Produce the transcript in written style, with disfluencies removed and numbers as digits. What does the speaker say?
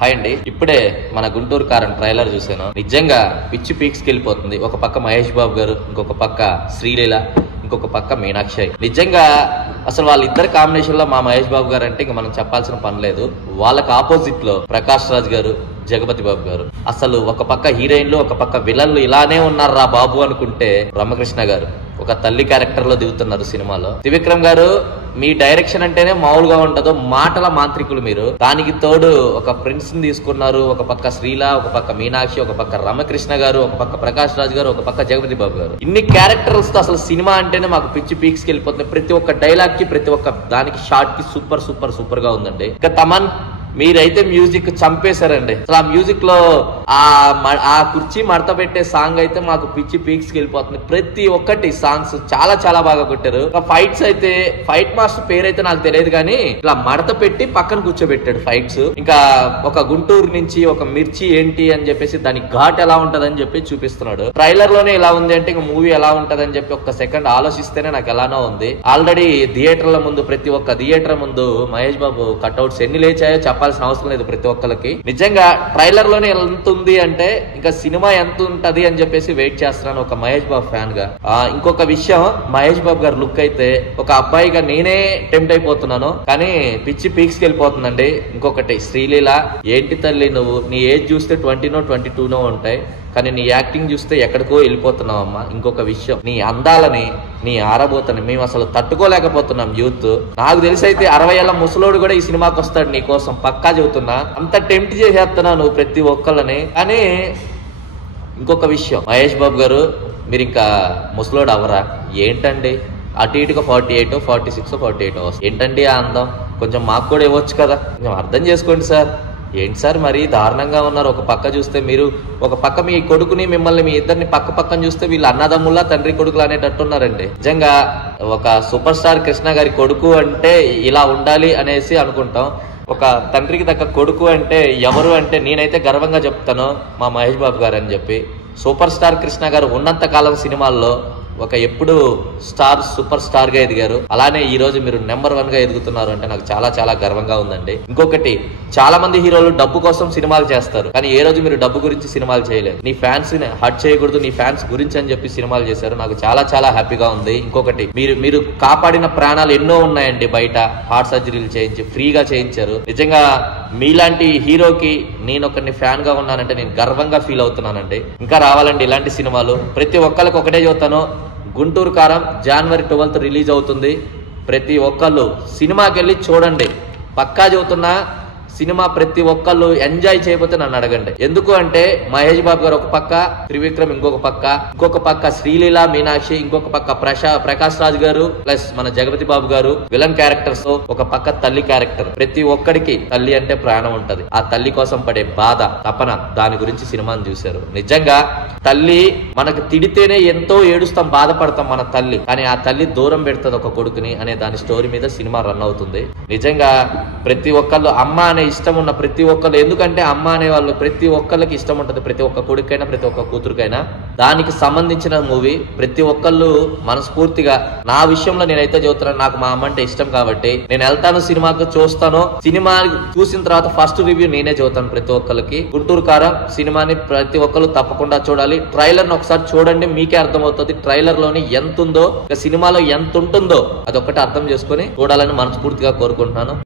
Hi అండి, ఇప్పుడే మన గుంటూరు కారం ట్రైలర్ చూసాను. నిజంగా పిచ్చి పీక్స్కి వెళ్ళిపోతుంది. ఒక పక్క మహేష్ బాబు గారు, ఇంకొక పక్క శ్రీలీల, ఇంకొక పక్క మీనాక్షి. నిజంగా అసలు వాళ్ళిద్దరు కాంబినేషన్ లో మా మహేష్ బాబు గారు అంటే ఇంకా మనం చెప్పాల్సిన పని లేదు. వాళ్ళకి ఆపోజిట్ లో ప్రకాష్ రాజ్ గారు, జగపతి బాబు గారు. అసలు ఒక పక్క హీరోయిన్లు, ఒక పక్క విలన్లు ఇలానే ఉన్నారు రా బాబు అనుకుంటే రమకృష్ణ గారు ఒక తల్లి క్యారెక్టర్ లో దిగుతున్నారు సినిమాలో. త్రివిక్రమ్ గారు, మీ డైరెక్షన్ అంటేనే మామూలుగా ఉండదు, మాటల మాంత్రికులు మీరు. దానికి తోడు ఒక ఫ్రెండ్స్ ని తీసుకున్నారు. ఒక పక్క శ్రీల, ఒక పక్క మీనాక్షి, ఒక పక్క రమకృష్ణ గారు, ఒక పక్క ప్రకాష్ రాజ్ గారు, ఒక పక్క జగపతి బాబు గారు. ఇన్ని క్యారెక్టర్స్ తో అసలు సినిమా అంటేనే మాకు పిచ్చి పీక్స్కి వెళ్ళిపోతుంది. ప్రతి ఒక్క డైలాగ్ కి, ప్రతి ఒక్క దానికి షార్ట్ కి సూపర్ సూపర్ సూపర్ గా ఉందండి. ఇంకా తమన్ మీరైతే మ్యూజిక్ చంపేశారండి. అసలు ఆ మ్యూజిక్ లో ఆ కుర్చీ మడత పెట్టే సాంగ్ అయితే మాకు పిచ్చి పీక్స్ కి వెళ్ళిపోతుంది. ప్రతి ఒక్కటి సాంగ్స్ చాలా చాలా బాగా కొట్టారు. ఫైట్స్ అయితే ఫైట్ మాస్టర్ పేరైతే నాకు తెలియదు కానీ ఇలా మడత పెట్టి పక్కన కూర్చోబెట్టాడు ఫైట్స్. ఇంకా ఒక గుంటూరు నుంచి ఒక మిర్చి ఏంటి అని చెప్పేసి దాని ఘాట్ ఎలా ఉంటదని చెప్పి చూపిస్తున్నాడు. ట్రైలర్ లోనే ఇలా ఉంది అంటే ఇంకా మూవీ ఎలా ఉంటదని చెప్పి ఒక్క సెకండ్ ఆలోచిస్తేనే నాకు ఎలానో ఉంది. ఆల్రెడీ థియేటర్ల ముందు, ప్రతి ఒక్క థియేటర్ ముందు మహేష్ బాబు కట్అవుట్స్ ఎన్ని లేచాయో చెప్పాల్సిన అవసరం లేదు ప్రతి ఒక్కరికి. నిజంగా ట్రైలర్ లోనే ఎంత ఉంది అంటే ఇంకా సినిమా ఎంత ఉంటది అని చెప్పేసి వెయిట్ చేస్తున్నాను ఒక మహేష్ బాబు ఫ్యాన్ గా. ఇంకొక విషయం, మహేష్ బాబు గారి లుక్ అయితే ఒక అబ్బాయిగా నేనే టెంప్ట్ అయిపోతున్నాను, కానీ పిచ్చి పీక్స్ కి వెళ్ళిపోతుందండి. ఇంకొకటి శ్రీలీల, ఏంటి తల్లి నువ్వు, నీ ఏజ్ చూస్తే 20నో 22నో ఉంటాయి, కానీ నీ యాక్టింగ్ చూస్తే ఎక్కడికో వెళ్ళిపోతున్నావమ్మా. ఇంకొక విషయం, నీ అందాలని, నీ ఆరబోతని మేము అసలు తట్టుకోలేకపోతున్నాం యూత్. నాకు తెలిసి అయితే 60 ఏళ్ల ముసలోడు కూడా ఈ సినిమాకి వస్తాడు నీ కోసం, పక్కా చెబుతున్నా. అంత టెంప్ట్ చేసేస్తున్నావు నువ్వు ప్రతి ఒక్కళ్ళని. కానీ ఇంకొక విషయం, మహేష్ బాబు గారు మీరు ఇంకా ముసలోడు అవరా ఏంటండి? అటు ఇటుగా 48, 46, 48 ఏంటండి ఆ అందం? కొంచెం మాకు కూడా ఇవ్వచ్చు కదా, కొంచెం అర్థం చేసుకోండి సార్. ఏంటి సార్ మరీ దారుణంగా ఉన్నారు. ఒక పక్క చూస్తే మీరు, ఒక పక్క మీ కొడుకుని, మిమ్మల్ని మీ ఇద్దరిని పక్క పక్కన చూస్తే వీళ్ళు అన్నదమ్ముల్లా తండ్రి కొడుకులు అనేటట్టున్నారండి. నిజంగా ఒక సూపర్ స్టార్ కృష్ణ గారి కొడుకు అంటే ఇలా ఉండాలి అనేసి అనుకుంటాం. ఒక తండ్రికి తగ్గ కొడుకు అంటే ఎవరు అంటే నేనైతే గర్వంగా చెప్తాను మా మహేష్ బాబు గారు అని చెప్పి. సూపర్ స్టార్ కృష్ణ గారు ఉన్నంత కాలం సినిమాల్లో ఒక ఎప్పుడు స్టార్, సూపర్ స్టార్ గా ఎదిగారు. అలానే ఈ రోజు మీరు నెంబర్ 1 గా ఎదుగుతున్నారు అంటే నాకు చాలా చాలా గర్వంగా ఉందండి. ఇంకొకటి, చాలా మంది హీరోలు డబ్బు కోసం సినిమాలు చేస్తారు, కానీ ఏ రోజు మీరు డబ్బు గురించి సినిమాలు చేయలేదు. నీ ఫ్యాన్స్ ని హర్ట్ చేయకూడదు, నీ ఫ్యాన్స్ గురించి అని చెప్పి సినిమాలు చేశారు. నాకు చాలా చాలా హ్యాపీగా ఉంది. ఇంకొకటి, మీరు కాపాడిన ప్రాణాలు ఎన్నో ఉన్నాయండి బయట. హార్ట్ సర్జరీలు చేయించి ఫ్రీగా చేయించారు. నిజంగా మీలాంటి హీరోకి నేను ఒకరిని ఫ్యాన్ గా ఉన్నానంటే నేను గర్వంగా ఫీల్ అవుతున్నానండి. ఇంకా రావాలండి ఇలాంటి సినిమాలు. ప్రతి ఒక్కరికి ఒకటే చెబుతాను, గుంటూరు కారం January 12th రిలీజ్ అవుతుంది. ప్రతి ఒక్కళ్ళు సినిమాకి వెళ్ళి చూడండి. పక్కా చెబుతున్నా, సినిమా ప్రతి ఒక్కళ్ళు ఎంజాయ్ చేయకపోతే నన్ను అడగండి. ఎందుకు అంటే మహేష్ బాబు గారు ఒక పక్క, త్రివిక్రమ్ ఇంకొక పక్క శ్రీలీల, మీనాక్షి, ఇంకొక పక్క ప్రకాష్ రాజ్ గారు, ప్లస్ మన జగపతి బాబు గారు విలన్ క్యారెక్టర్స్, ఒక పక్క తల్లి క్యారెక్టర్. ప్రతి ఒక్కడికి తల్లి అంటే ప్రాణం ఉంటది. ఆ తల్లి కోసం పడే బాధ, తపన, దాని గురించి సినిమాని చూశారు. నిజంగా తల్లి మనకు తిడితేనే ఎంతో ఏడుస్తాం, బాధపడతాం మన తల్లి, కానీ ఆ తల్లి దూరం పెడుతుంది ఒక కొడుకుని అనే దాని స్టోరీ మీద సినిమా రన్ అవుతుంది. నిజంగా ప్రతి ఒక్కళ్ళు అమ్మ అనే ఇష్టం ఉన్న ప్రతి ఒక్కళ్ళు, ఎందుకంటే అమ్మ అనే వాళ్ళు ప్రతి ఒక్కళ్ళకి ఇష్టం ఉంటుంది, ప్రతి ఒక్క కొడుకైనా ప్రతి ఒక్క కూతురుకైనా. దానికి సంబంధించిన మూవీ. ప్రతి ఒక్కళ్ళు మనస్ఫూర్తిగా, నా విషయంలో నేనైతే చెబుతున్నాను, నాకు మా అమ్మ అంటే ఇష్టం కాబట్టి నేను వెళ్తాను సినిమాకు, చూస్తాను. సినిమా చూసిన తర్వాత ఫస్ట్ రివ్యూ నేనే చెబుతాను ప్రతి ఒక్కరికి. గుంటూరు కారం సినిమాని ప్రతి ఒక్కళ్ళు తప్పకుండా చూడాలి. ట్రైలర్ ను ఒకసారి చూడండి, మీకే అర్థమవుతుంది ట్రైలర్ లోని ఎంత ఉందో, సినిమాలో ఎంత ఉంటుందో అదొక్కటి అర్థం చేసుకుని చూడాలని మనస్ఫూర్తిగా కోరుకుంటున్నాను.